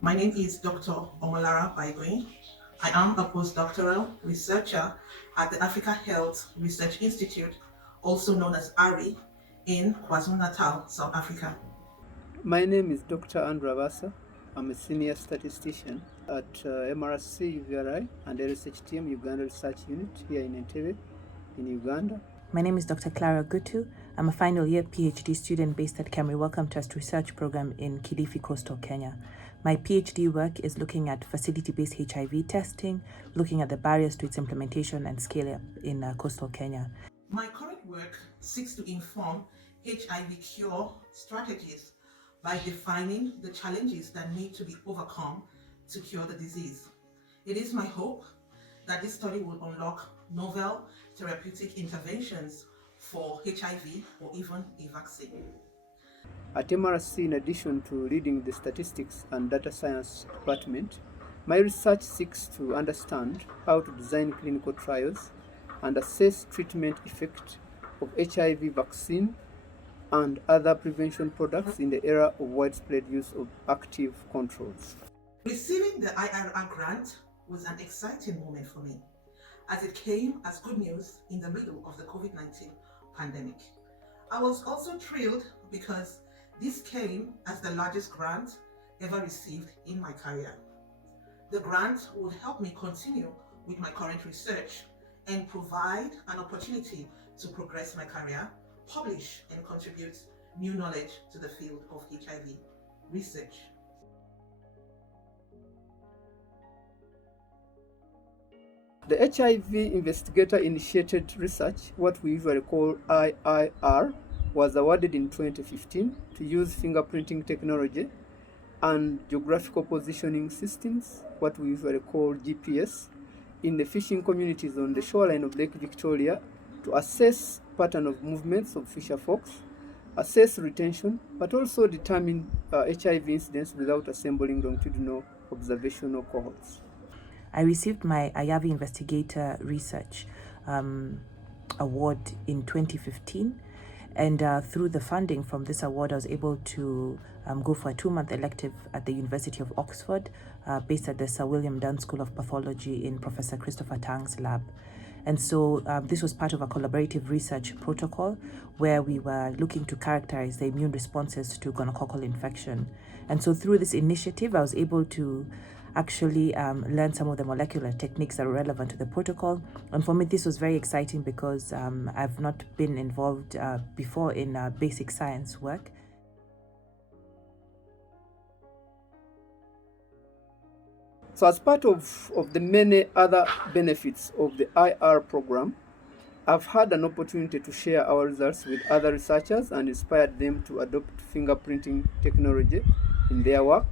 My name is Dr. Omolara Baigoin. I am a postdoctoral researcher at the Africa Health Research Institute, also known as ARI, in KwaZulu-Natal, South Africa. My name is Dr. Andrew Abasa. I'm a senior statistician at MRC UVRI and a research team Uganda Research Unit here in Entebbe, in Uganda. My name is Dr. Clara Gutu. I'm a final year PhD student based at Camry Wellcome Trust Research Program in Kilifi, Coastal Kenya. My PhD work is looking at facility-based HIV testing, looking at the barriers to its implementation and scale-up in coastal Kenya. My current work seeks to inform HIV cure strategies by defining the challenges that need to be overcome to cure the disease. It is my hope that this study will unlock novel therapeutic interventions for HIV or even a vaccine. At MRC, in addition to leading the statistics and data science department, my research seeks to understand how to design clinical trials and assess treatment effect of HIV vaccine and other prevention products in the era of widespread use of active controls. Receiving the IIR grant was an exciting moment for me, as it came as good news in the middle of the COVID-19 pandemic. I was also thrilled because this came as the largest grant ever received in my career. The grant would help me continue with my current research and provide an opportunity to progress my career, publish and contribute new knowledge to the field of HIV research. The HIV Investigator-Initiated Research, what we usually call IIR, was awarded in 2015 to use fingerprinting technology and geographical positioning systems, what we usually call GPS, in the fishing communities on the shoreline of Lake Victoria to assess pattern of movements of fisher folks, assess retention, but also determine HIV incidence without assembling longitudinal observational cohorts. I received my IAVI Investigator Research Award in 2015. And through the funding from this award, I was able to go for a 2-month elective at the University of Oxford, based at the Sir William Dunn School of Pathology in Professor Christopher Tang's lab. And so this was part of a collaborative research protocol where we were looking to characterize the immune responses to gonococcal infection. And so through this initiative, I was able to actually learn some of the molecular techniques that are relevant to the protocol. And for me, this was very exciting because I've not been involved before in basic science work. So as part of the many other benefits of the IR program, I've had an opportunity to share our results with other researchers and inspired them to adopt fingerprinting technology in their work.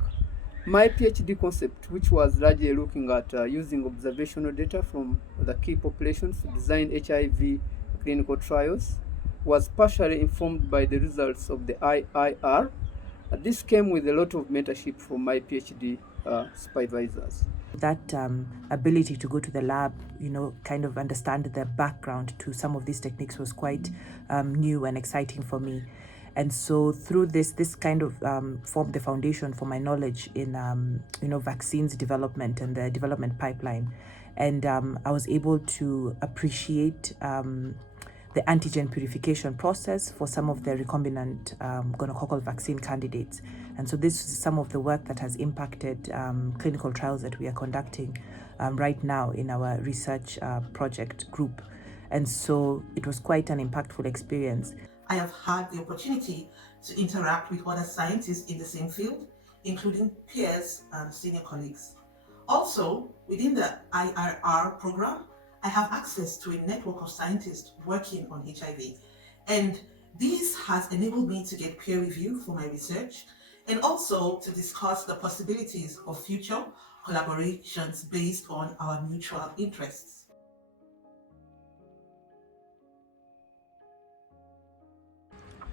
My PhD concept, which was largely looking at using observational data from the key populations to design HIV clinical trials, was partially informed by the results of the IIR. This came with a lot of mentorship from my PhD supervisors. That ability to go to the lab, kind of understand the background to some of these techniques was quite new and exciting for me. And so through this kind of formed the foundation for my knowledge in, vaccines development and the development pipeline. And I was able to appreciate the antigen purification process for some of the recombinant gonococcal vaccine candidates. And so this is some of the work that has impacted clinical trials that we are conducting right now in our research project group. And so it was quite an impactful experience. I have had the opportunity to interact with other scientists in the same field, including peers and senior colleagues. Also, within the IIR program, I have access to a network of scientists working on HIV. And this has enabled me to get peer review for my research and also to discuss the possibilities of future collaborations based on our mutual interests.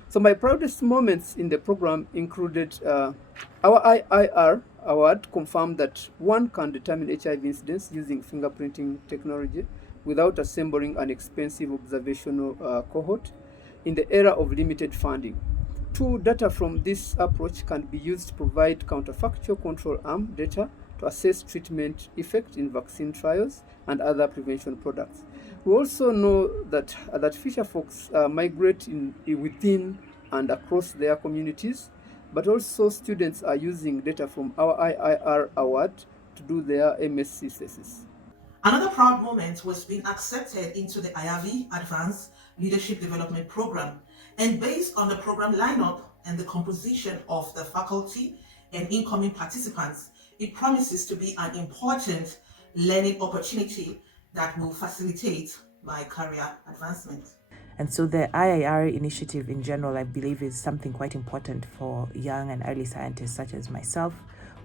So my proudest moments in the program included our IIR award confirmed that one can determine HIV incidence using fingerprinting technology without assembling an expensive observational cohort in the era of limited funding. Two, data from this approach can be used to provide counterfactual control arm data to assess treatment effect in vaccine trials and other prevention products. We also know that fisher folks migrate within and across their communities, but also students are using data from our IIR Award to do their MSc thesis. Another proud moment was being accepted into the IAVI Advanced Leadership Development Program. And based on the program lineup and the composition of the faculty and incoming participants, it promises to be an important learning opportunity that will facilitate my career advancement. And so the IIR initiative in general, I believe, is something quite important for young and early scientists such as myself,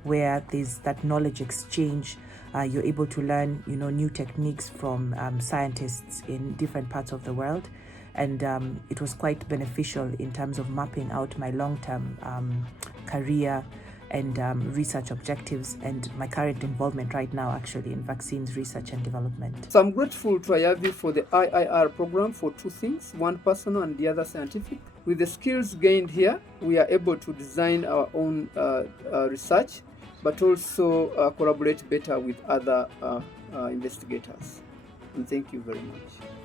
where there's that knowledge exchange. You're able to learn, new techniques from scientists in different parts of the world. And it was quite beneficial in terms of mapping out my long-term career and research objectives and my current involvement right now actually in vaccines research and development. So I'm grateful to IAVI for the IIR program for two things, one personal and the other scientific. With the skills gained here, we are able to design our own research, but also collaborate better with other investigators. And thank you very much.